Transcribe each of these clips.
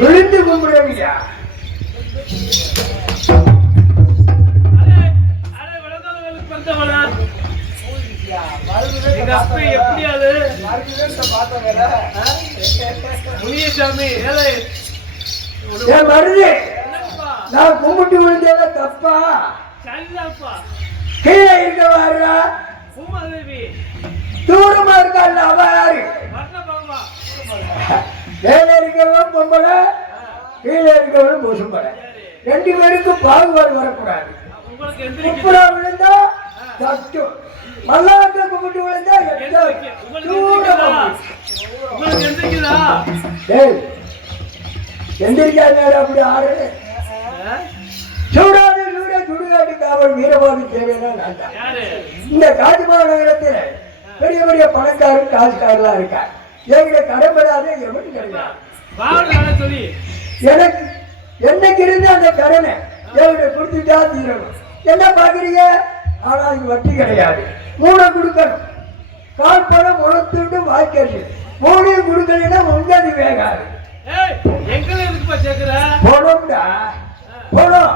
விழுந்து கும்பிடுவீங்க. நான் கும்பிட்டு விழுந்தேல தப்பா? கீழே இருக்க வாரா தூரமா இருக்கா? அவ யாரு? மேலே இருக்கவன் பொம்பளை, கீழே இருக்கவன் பொசும்பளை. ரெண்டு பேருக்கும் பாகுபாடு வரக்கூடாது. குப்புடா விழுந்தா தட்டும், மல்லாக்க கும்பிட்டு விழுந்தா எந்திரிக்காத அப்படி ஆடு. சூடாது சூட சுடுகாட்டு காவல் வீரபாபி தேவையான இந்த காட்டு மாநகரத்தில் பெரிய பெரிய பணக்காரன் காசுக்காரெல்லாம் இருக்கா. எங்களை கடன்படாத எவனு கிடையாது. எனக்கு என்னைக்கு இருந்து அந்த கடனை என்கிட்ட கொடுத்துட்டா தீரணும். என்ன பாக்குறீங்க? ஆனா அது வட்டி கிடையாது. மூணை கொடுக்கணும். கால் பணம் உணர்த்துட்டு வாய்க்காது. மூணையும் கொடுக்கலன்னா ஒன்றாது வேகாது. போனோம்டா போனோம்.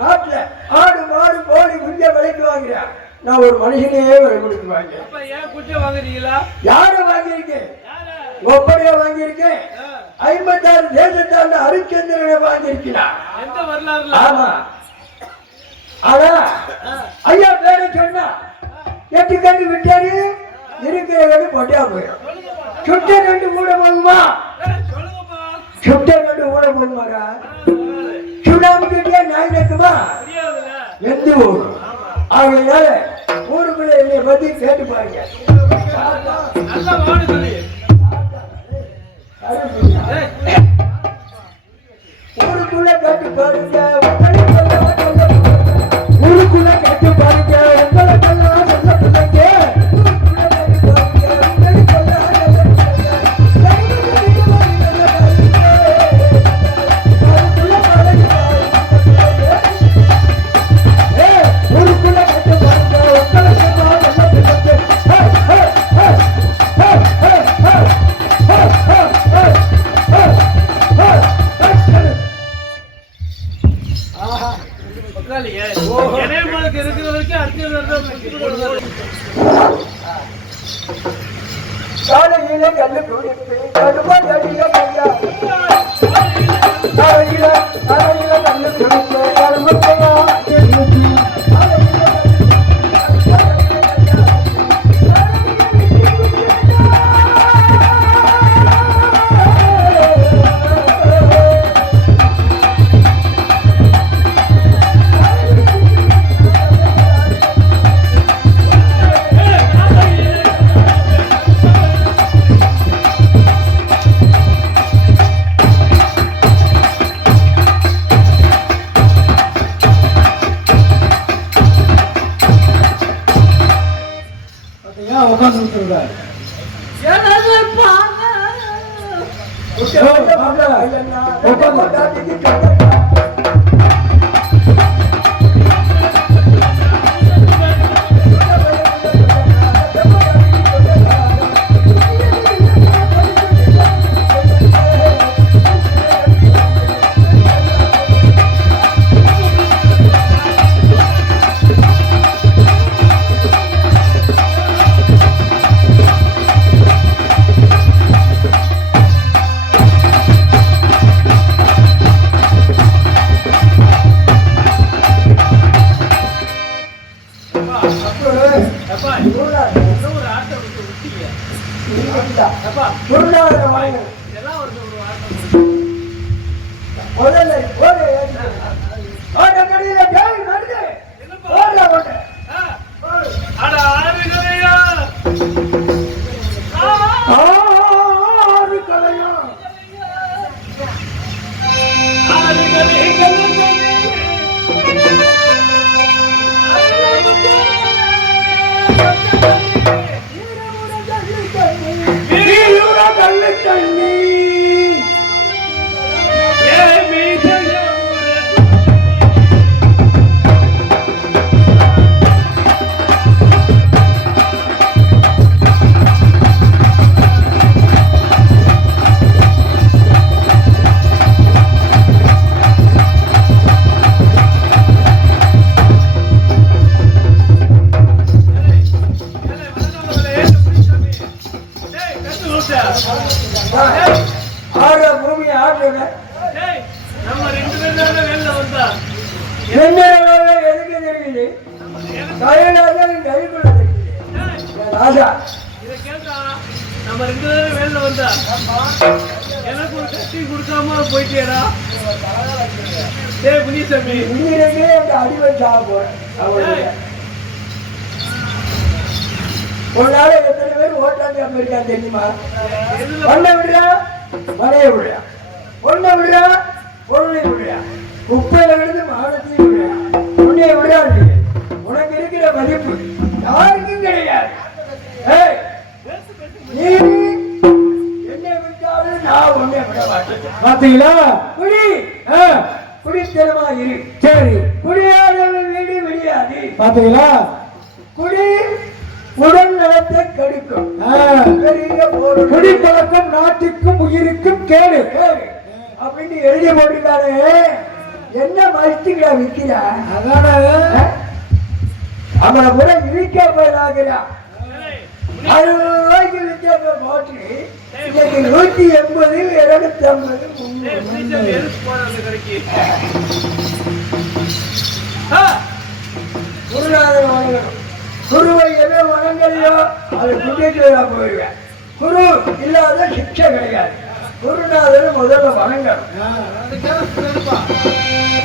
நாட்டுல ஆடு மாடு கோழி குஞ்ச விலைக்கு வாங்குறா. நான் ஒரு மனுஷனையே விலை கொடுத்து வாங்க. யாரை வாங்கியிருக்கேன்? ஒப்படையா வாங்கியிருக்கேன். 56 தேசத்தாண்ட ஹரிச்சந்திரனை வாங்கியிருக்கிறார். ஆமா. ஆனா ஐயா பேரை சொன்னா 8 கண்டு விட்டாரு. இருக்கிற கண்டு பொட்டியா போயிடும். சுட்ட கண்டு கூட போகுமா? சுட்ட கண்டு கூட போகுமாடா? சுடாம கிட்டே நாய் இருக்குமா? எந்த ஊர்? அதனால ஊருக்குள்ள என்னை பத்தி கேட்டு பாருங்க. ஊருக்குள்ள கேட்டு பாருங்க. ஊருக்குள்ள கேட்டு பாருங்க. உங்களுக்கெல்லாம் சொல்ல பிள்ளைங்க. காலையில கல்லு குடித்து கடுமா கடிய கையா. காலையில கல்லு குடித்து கருமத்தையா. போயிட்டேடா முனிசாமி அடிவை சாக போறேன். ஒரு நாள் எத்தனை பேர் ஓட்டாண்டி அமெரிக்கா தெரியுமா? ஒன்ன விடுறா மனைய விடுறா, ஒன்ன விடுறா பொருளை விடுறா, குப்பையில விழுந்து மானத்தையும் விடுறா. உன்னைய விடுறா, உனக்கு இருக்கிற மதிப்பு யாருக்கும் கிடையாது. நீ என்னை விட்டாலும் நான் உன்னை விட மாட்டேன். பாத்தீங்களா? குடி குடித்தனமா இரு. சரி, குடியாதவன் வீடு விடியாது. பாத்தீங்களா? குடி உடல் நலத்தை கெடுக்கும். குடிப்பழக்கம் நாட்டுக்கும் உயிருக்கும் கேடு அப்படின்னு எழுதி போட்டுக்காரு. என்ன மதிச்சுக்கிற விற்கிறா? அவனை கூட இருக்க போயிடாகிறா. 60 ரூபாய்க்கு விற்க போட்டு இன்னைக்கு 180, 250. குருநாதன் வணங்கணும். குருவை எதை வணங்கலையோ அது குடியேற்ற போயிடுவேன். குரு இல்லாத சிக்ஷை கிடையாது. குருநாதன் முதல்ல வணங்கணும்.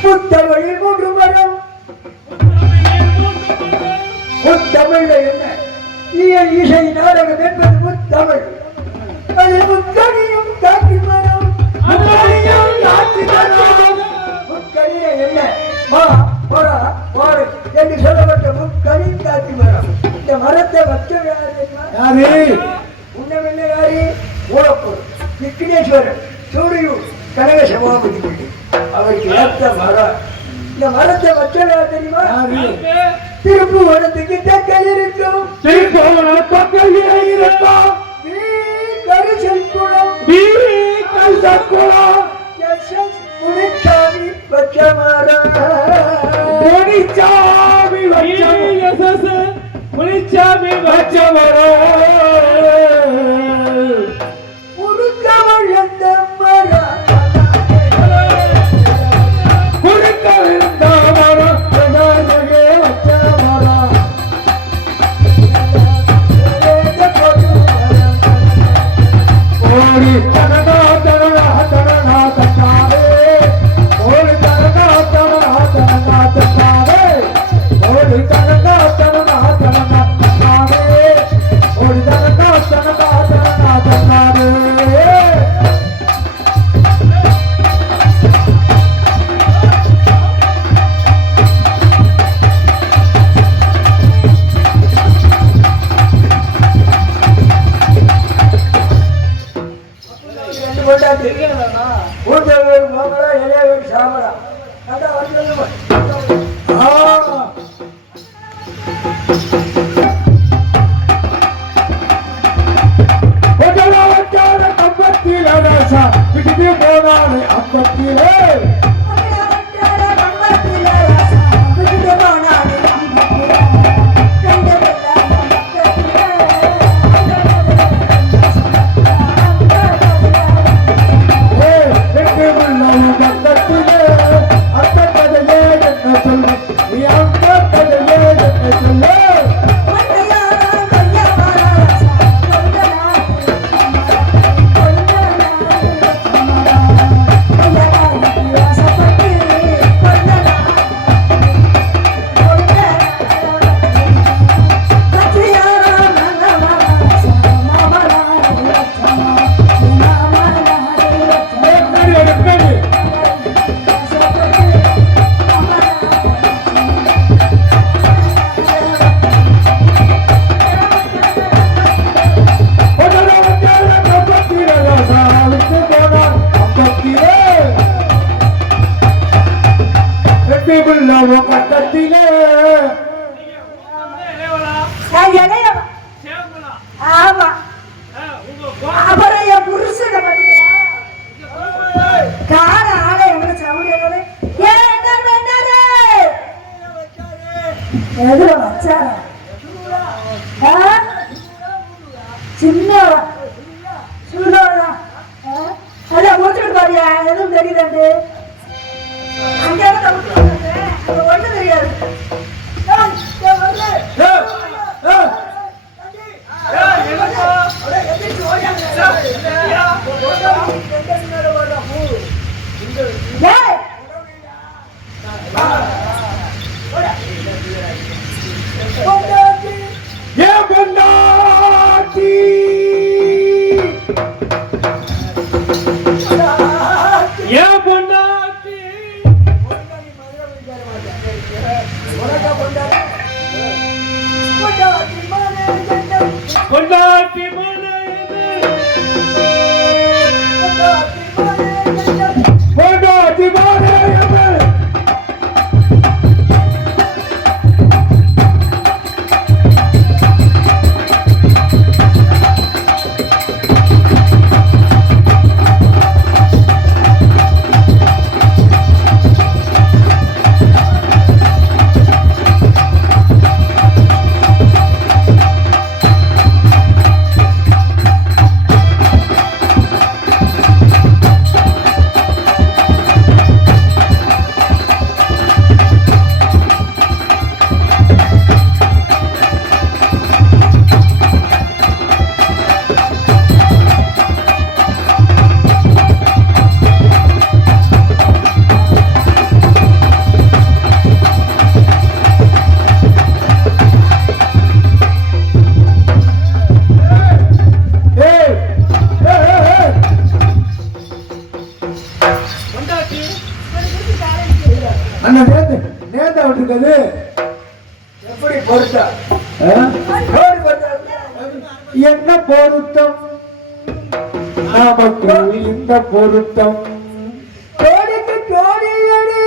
புத்தமிழில் 3 மரம். முத்தமிழ்ல என்ன? இசை நாடகம் என்பது முத்தமிழ். அது முக்கணியும் காட்சி மரம். முக்கணிய என்ன? மா பொறா வாழை என்று சொல்லப்பட்ட முக்கணி காட்சி மரம். இந்த மரத்தை வச்ச யாரு? உன்னவென்ன யாரு? மூலப்பூர் விக்னேஸ்வரன் சூரியூர் கனக சபாபதி பள்ளி அவருக்கு ஏற்ற மரம். இந்த மரத்தை வச்ச யார் தெரியுமா? திருப்புவனத்துக்கு தக்கல் இருக்கும். திருப்புவனத்துக்கு இருக்கும். முனிச்சாமி வச்ச மரம். முனிச்சாமி வச்ச மரம். முருக்கவள் எந்த மரம்? ஒரு சின்ன சுடுதான் அதான் முடிச்சுட்டு பாரியா எதுவும் தெரியுதாண்டு அங்கே ஒண்ணு தெரியாது எப்படி பொருத்தம் என்ன பொருத்தம் நமக்கு இந்த பொருத்தம் கோடிக்கு கோடியடி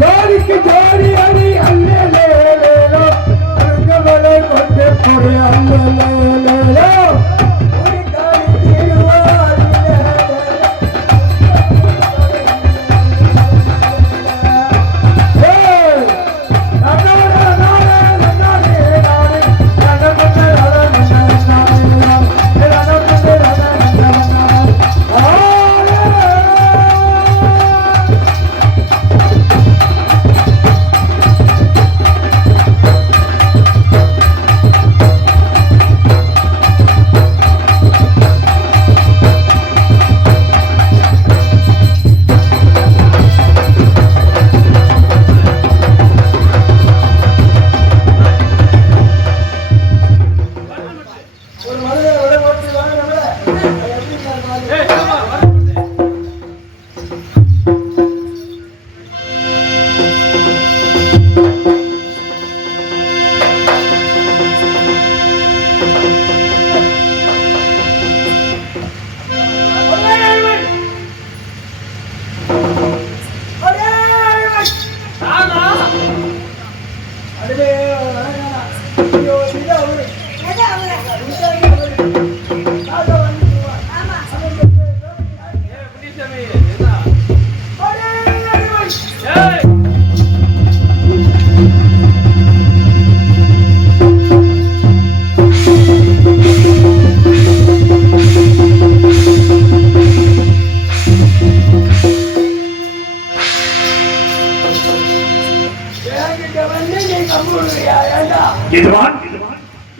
ஜோடிக்கு ஜோடி அடி அல்லேலேலோ அங்கவளை கொண்டு புரி அல்லேலேலோ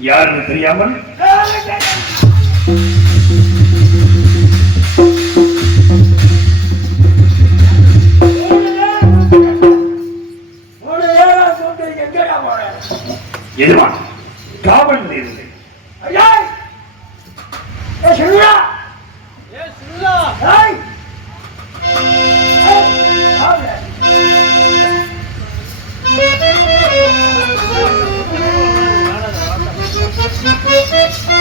யாருன்னு தெரியாமல் எதுவான் காவல் இருந்து Thank you.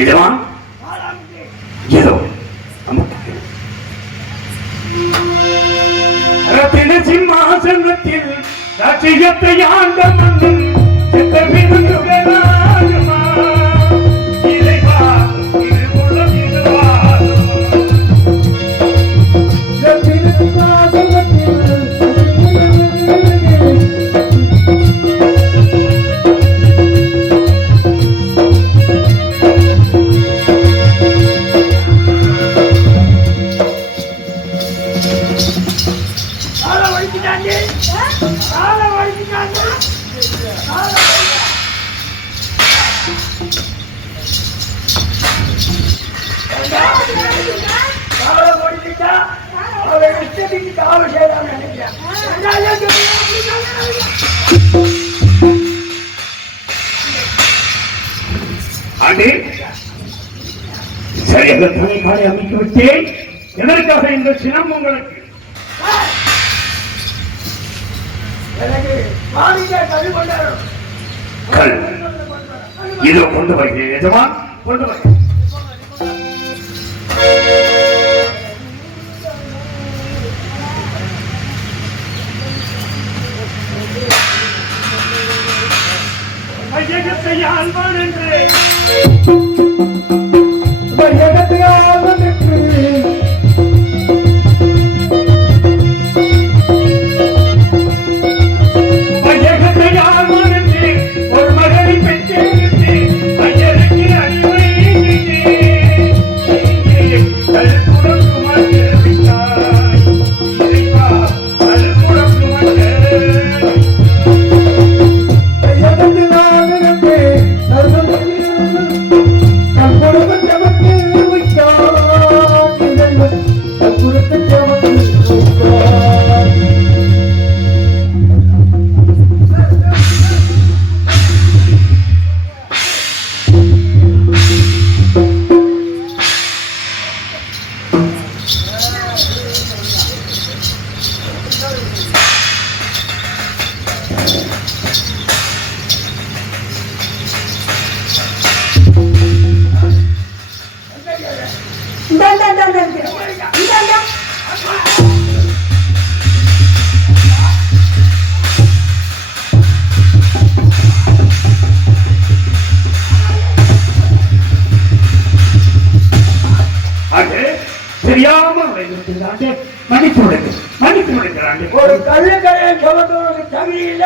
எஜமான் ஏதோ ரத்தின சிம்மாசனத்தில் ராஜ்யத்தை ஆண்ட மன்னன் செத்த விருந்துகளாகுமா இறைவா இது உள்ளம் இதுவா ரத்தின சிம்மாசனத்தில் சரியாக தனி காலை அமைத்து விட்டேன். எதற்காக இந்த சினம் உங்களுக்கு? கல் இதோ கொண்டு வருகிறேன் எஜமான், கொண்டு வருகிறேன். வையகத்தை ஆழ்வான் என்று வையகத்தை ஆழ்வான் என்று வையகத்தை ஆழ்வான் என்று ஒரு மகனை பெற்றெடுத்து ஐயருக்கு அடிமை கருப்புடன் சுமந்து விட்டாய் இறைவா, கருப்புடன் சுமந்து ஒரு கல்லுக்கரையை சுமந்தவனுக்கு தகுதியில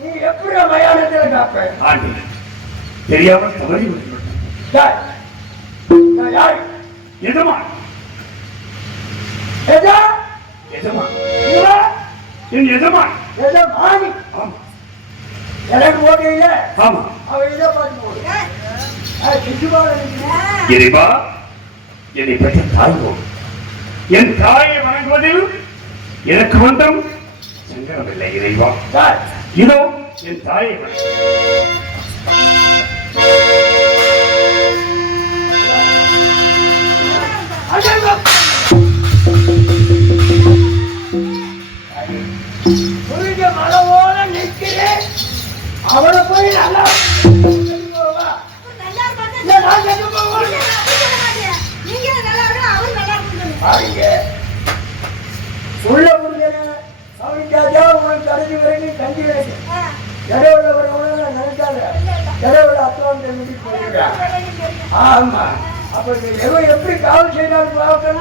நீ எப்படி மயானத்தில் காப்ப? தெரியாமல் தவறி யார்? எஜமான். எஜமான் என் எஜமான். எஜமானி ஆமா. எனக்கு போகையில ஆமா. அவ இதை பார்த்து போடு. இறைவா, என்னை பெற்ற தாய்வோம் என் தாயை வணங்குவதில் எனக்கு ஒன்றும் சங்கடமில்லை இறைவா. இதோ என் தாயை மலவோட நிற்கிறேன். அவனை போய் நல்லா உள்ள கவனிக்காதா உனக்கு கடைசி வரைக்கும் கஞ்சி வேணும். இடையில வரவன நினைக்காத, இடையில அத்தவன் போயிடுறான். ஆமா, அப்ப எவன் எப்படி காவல் செய்தாலும் பார்க்கல.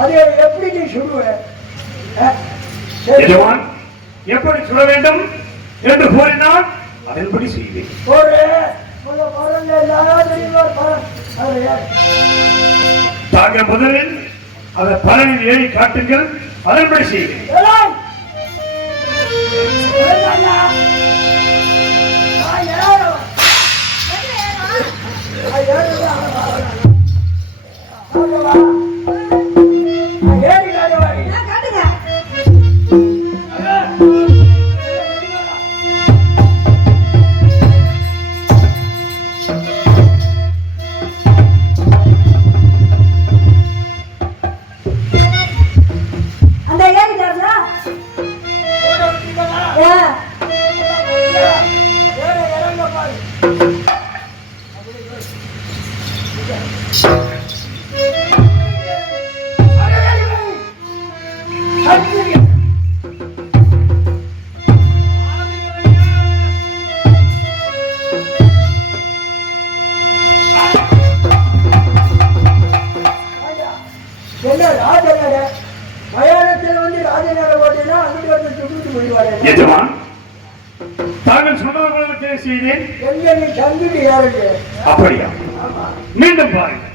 அது எப்படி நீ சொல்லுவ? எப்படி சொல்ல வேண்டும் என்று கூறினால் அதன்படி செய்வேன். தாங்கள் முதலில் அதை பலனில் ஏறி காட்டுங்கள், அதன்படி செய்வேன். என்ன ராஜநட மயானத்தில் வந்து ராஜநட போட்டீங்கன்னா அங்கிட்டு வந்து சுட்டு போயிடுவாரு. எஜமான் தாங்கள் சொன்னவர்களுக்கு செய்தேன். எங்க நீ சங்கிட்டு யாருக்கு? அப்படியா? ஆமா. மீண்டும் பாருங்க.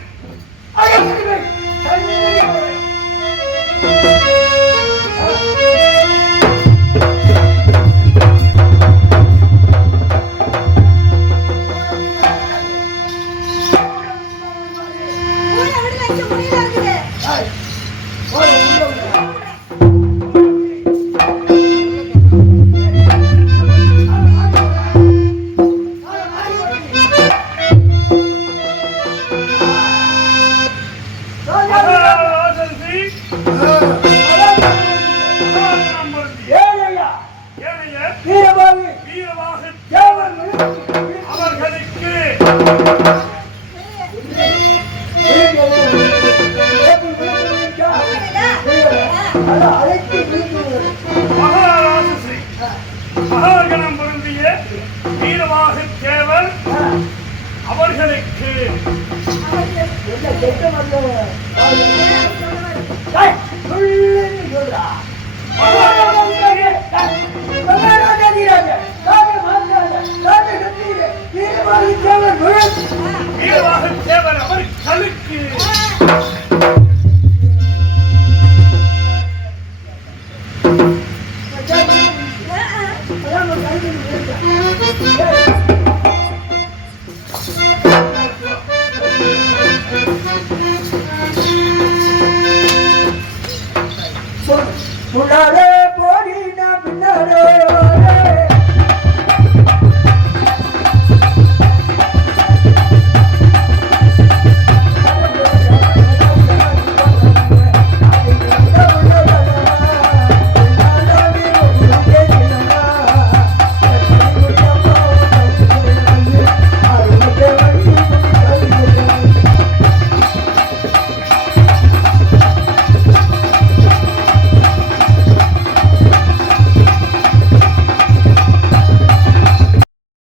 மகாகணம் பொருந்திய வீரவாக தேவர் அவர்களுக்கு வீரவாக தேவர் அவர்களுக்கு சொல்லாதே